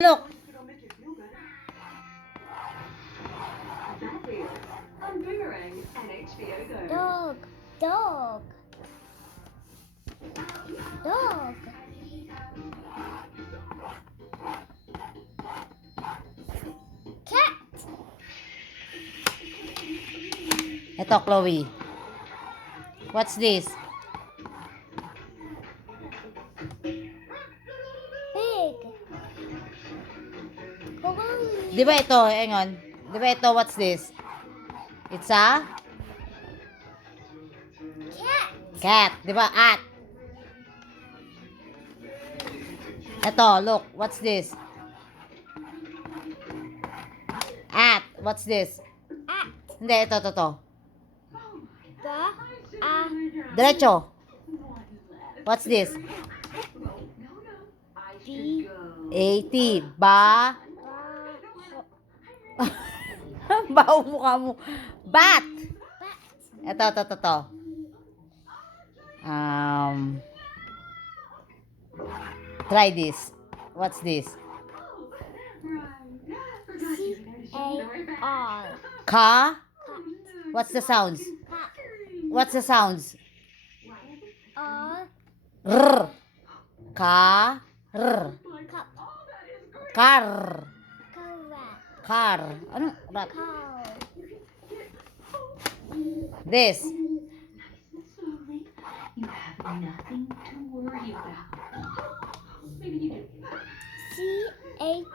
Look. Dog, dog, dog. Cat. Ito, Chloe. What's this? Pig. Balloon. Di ba ito? Hang on. Di ba ito? What's this? It's a Cat. cat. Di ba? At. Ito, look. What's this? At. What's this? At. Hindi, ito. The. Diretso. What's this? B. 80. Ba. Bao mukha mo. Bat. Ito. Try this. What's this? C-A-R. Ka. What's the sounds? Cat. What's the sounds? R. R. Ka. R. Cup. Car. Correct. Car. Ano? Rat. Cow. This. You have nothing to worry about. Maybe you do. C-H-L-O-E.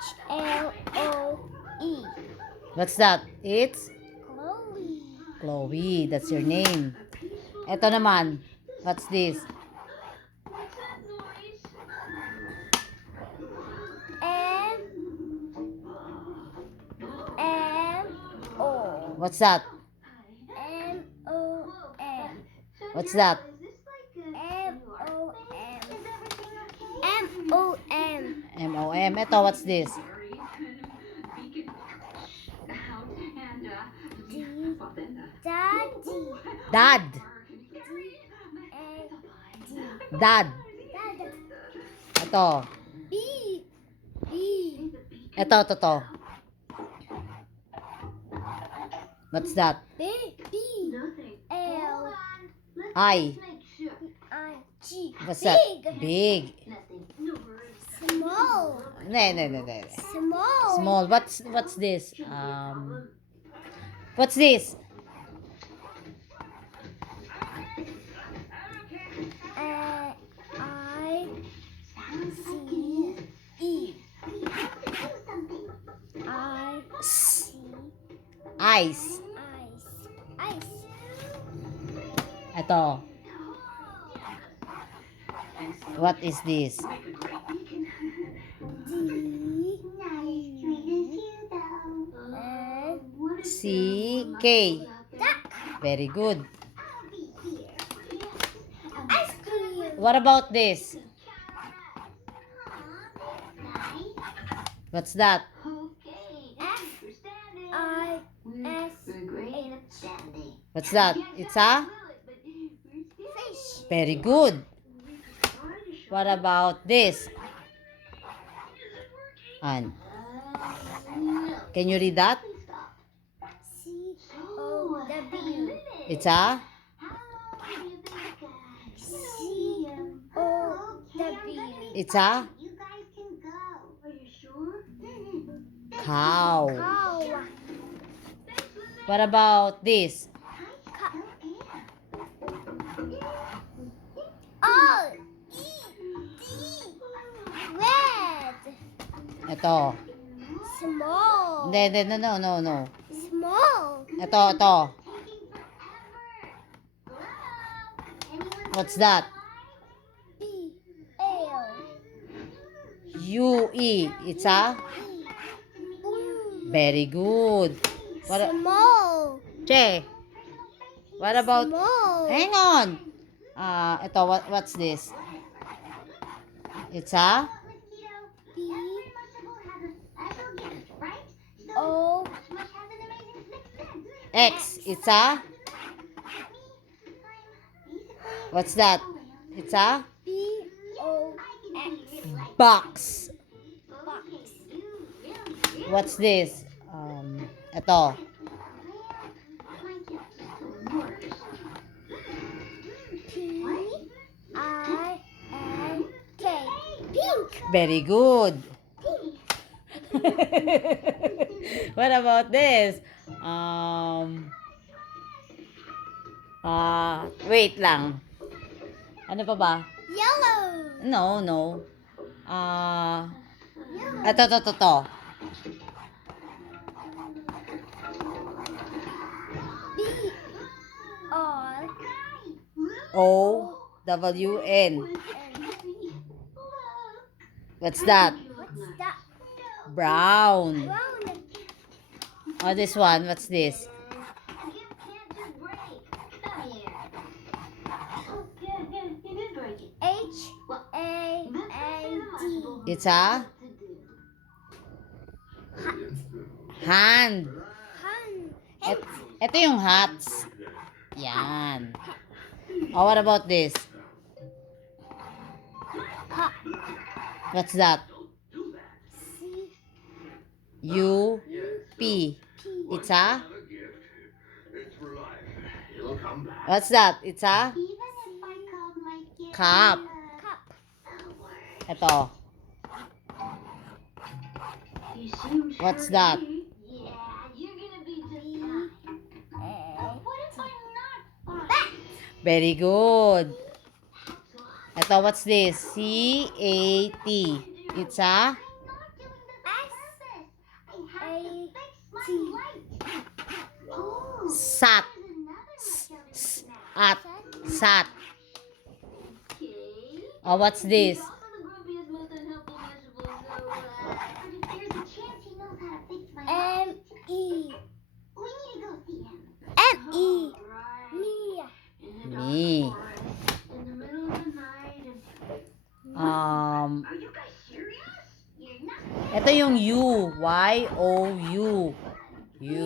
What's that? It's Chloe. Chloe. That's your name. Ito naman. What's this? M-M-O. What's that? M-O-M. What's that? M-O-M. M-O-M. M-O-M. Ito, what's this? Daddy. Dad. D-A-D. Dad. Dad. Ito. B. B. Ito. What's that? B. B. L. I. I. G. What's that? Big. Big. Small. No. Small. Small. What's this? What's this? I. C. E. I. C. Ice. Ice. Ice. Ito. What is this? D. N. C. K. Duck. Very good. Ice cream. What about this? What's that? F. I. S. H. What's that? It's a? Fish. Very good. What about this? And can you read that? C. O. W. It's a? C. O. W. It's a? Cow. Cow. What about this? O. E. D. Red. Ito. Small. Hindi, no. Small. Ito. What's that? B. L. U-E. It's a? Very good. What? Small. Che. What about? Small. Hang on. Ito, what's this? It's a? B. O. X. It's a? What's that? It's a? B. O. X. Box. Box. What's this? Ito. P-I-N-K. Pink. Very good. What about this? Wait lang. Ano pa ba? Yellow. No. Ito. O-W-N. What's that? What's that? Brown. Brown. Oh, this one. What's this? H-A-N-D. It's a hand. Hand. Ito yung hats. Yan. Oh, what about this? Cup. What's that? C. U-P. P. It's a? What's that? It's a cup. Cup. Ito. What's that? Very good. Ito, what's this? C-A-T. It's a? Sat. At. Sat. Oh, what's this? M-E. M-E. Me. Me. Ito yung U. Y-O-U. U.